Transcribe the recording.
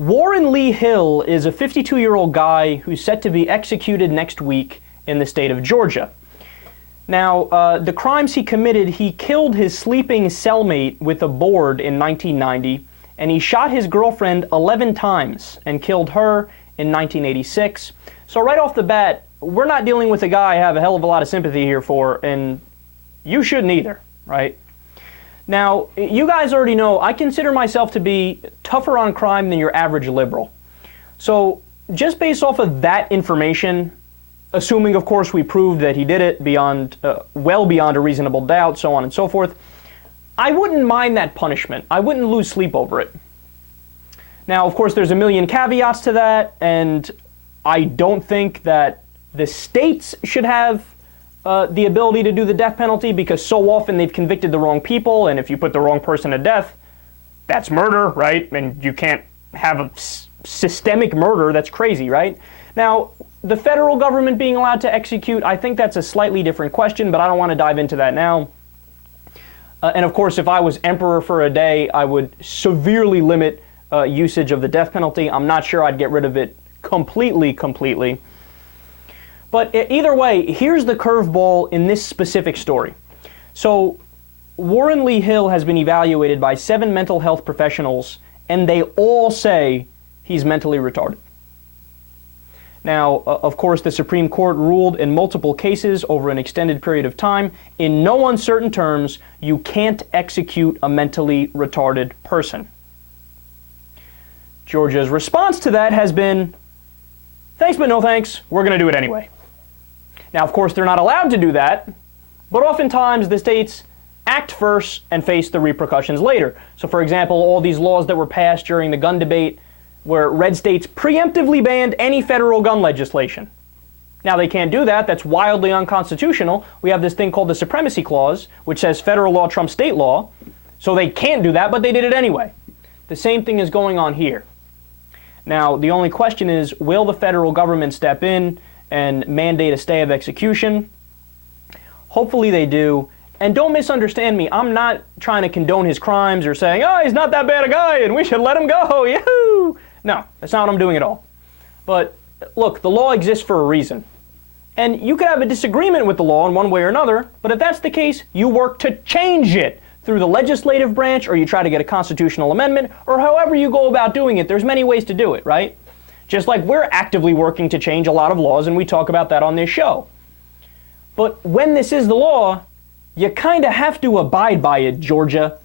Warren Lee Hill is a 52-year-old guy who's set to be executed next week in the state of Georgia. Now, the crimes he committed, he killed his sleeping cellmate with a board in 1990, and he shot his girlfriend 11 times and killed her in 1986. So right off the bat, we're not dealing with a guy I have a hell of a lot of sympathy here for, and you shouldn't either, right? Now, you guys already know I consider myself to be tougher on crime than your average liberal. So just based off of that information, assuming, of course, we proved that he did it beyond, well beyond a reasonable doubt, so on and so forth, I wouldn't mind that punishment. I wouldn't lose sleep over it. Now, of course, there's a million caveats to that, and I don't think that the states should have the ability to do the death penalty, because so often they've convicted the wrong people, and if you put the wrong person to death, that's murder, right? And you can't have a systemic murder. That's crazy, right? Now, the federal government being allowed to execute, I think that's a slightly different question, but I don't want to dive into that now. And of course, if I was emperor for a day, I would severely limit usage of the death penalty. I'm not sure I'd get rid of it completely. But either way, here's the curveball in this specific story. So Warren Lee Hill has been evaluated by 7 mental health professionals, and they all say he's mentally retarded. Now, of course, the Supreme Court ruled in multiple cases over an extended period of time, in no uncertain terms, you can't execute a mentally retarded person. Georgia's response to that has been, thanks but no thanks, we're going to do it anyway. Now, of course, they're not allowed to do that, but oftentimes the states act first and face the repercussions later. So, for example, all these laws that were passed during the gun debate where red states preemptively banned any federal gun legislation. Now, they can't do that. That's wildly unconstitutional. We have this thing called the Supremacy Clause, which says federal law trumps state law. So they can't do that, but they did it anyway. The same thing is going on here. Now, the only question is, will the federal government step in and mandate a stay of execution? Hopefully they do. And don't misunderstand me. I'm not trying to condone his crimes or saying, oh, he's not that bad a guy and we should let him go. Yahoo! No, that's not what I'm doing at all. But look, the law exists for a reason. And you could have a disagreement with the law in one way or another, but if that's the case, you work to change it through the legislative branch, or you try to get a constitutional amendment, or however you go about doing it. There's many ways to do it, right? Just like we're actively working to change a lot of laws, and we talk about that on this show. But when this is the law, you kind of have to abide by it, Georgia.